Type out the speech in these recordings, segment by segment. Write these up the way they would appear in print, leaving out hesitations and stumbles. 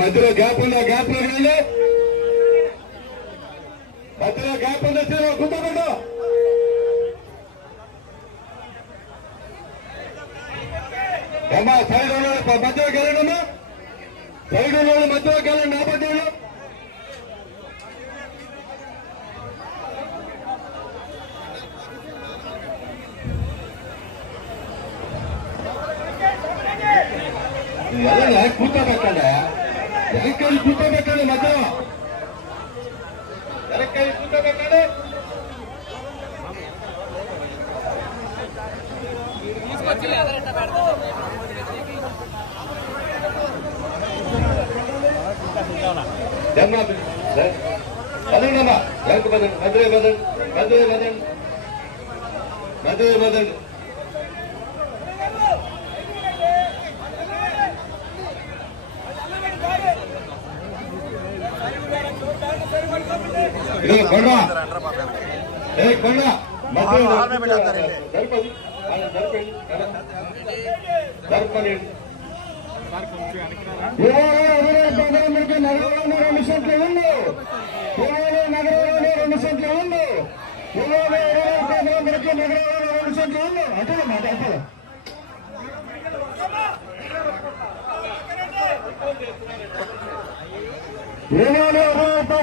మధ్యలో గ్యాప్ ఉందా? గ్యాప్ లో రండి. మధ్యలో గ్యాప్ ఉంది. గుర్తుపడ్డా అమ్మా సైడ్ మధ్యలోకి వెళ్ళండి. సైడ్ మధ్యలోకి వెళ్ళండి. నా మధ్యలో ఎలా కూర్చోబెట్టండి. వెనక్కి కూర్చోబెట్టండి. మధ్యలో వెనక్కి కూర్చోబెట్టండి. పదండమ్మా వెనక్కి పదండి. మధ్యలో పదండి. మధ్యలో పదండి. మధ్యలో పదండి. కొండ కొండ జరపండి. నగరంలో 2 సెంట్లు ఉంది. నగరంలో 2 సెంట్లు ఉంది. నగరంలో 2 సెంట్లు ఉంది. అంటే మాట అసలు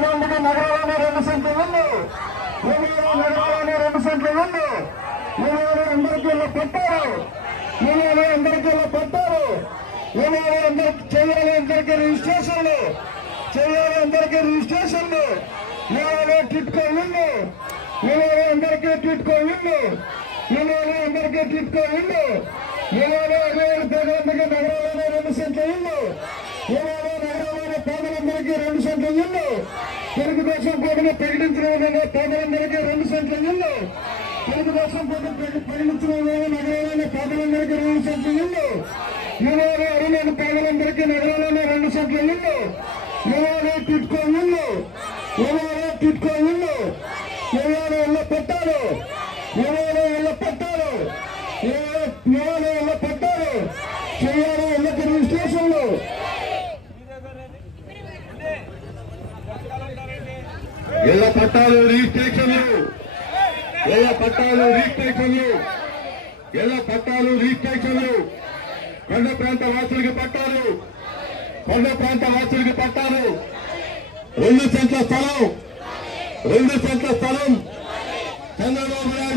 మందికి నగరంలో 2 సెంట్లు ఉంది. నగరంలో 2 సెంట్లు ఉంది. అందరికీ పెట్టారు. అందరికీ పెట్టారు. అందరికి చేయాలి. అందరికీ రిజిస్ట్రేషన్లు చేయాలి. అందరికీ రిజిస్ట్రేషన్లు టిట్కో ఇల్లు. అందరికీ టిట్కో ఇల్లు. అందరికీ టిట్కో ఇల్లు. 27 పేదలందరికీ నగరంలోనే 2 సెంట్ల ఇల్లు. నగరంలోని పేదలందరికీ 2 సెంట్ల ఇల్లు. తెలుగుదేశం పార్టీని ప్రకటించిన విధంగా పేదలందరికీ 2 సెంట్ల ఇల్లు. తెలుగుదేశం పార్టీ ప్రకటించిన విధంగా నగరంలోని పేదలందరికీ 2 సెంట్ల ఇల్లు. అరుణాని పేదలందరికీ నగరంలోనే 2 సెంట్ల ఇల్లు. టిట్కో ఇల్లు. టిట్కో ఇల్లు. ఇళ్ళ పెట్టారు. ఇళ్ళ పెట్టారు. ఇళ్ళ పెట్టారు. చేయాలి. ఇళ్ళకి రిజిస్ట్రేషన్లు ఇళ్ల పట్టాలు రిజిస్ట్రేషన్లు. ఇళ్ల పట్టాలు రిజిస్ట్రేషన్లు. ఇళ్ల పట్టాలు రిజిస్ట్రేషన్లు. కొండ ప్రాంత వాసులకి పట్టాలు. కొండ ప్రాంత వాసులకి పట్టాలు. 2 సెంట్ల స్థలం. 2 సెంట్ల స్థలం.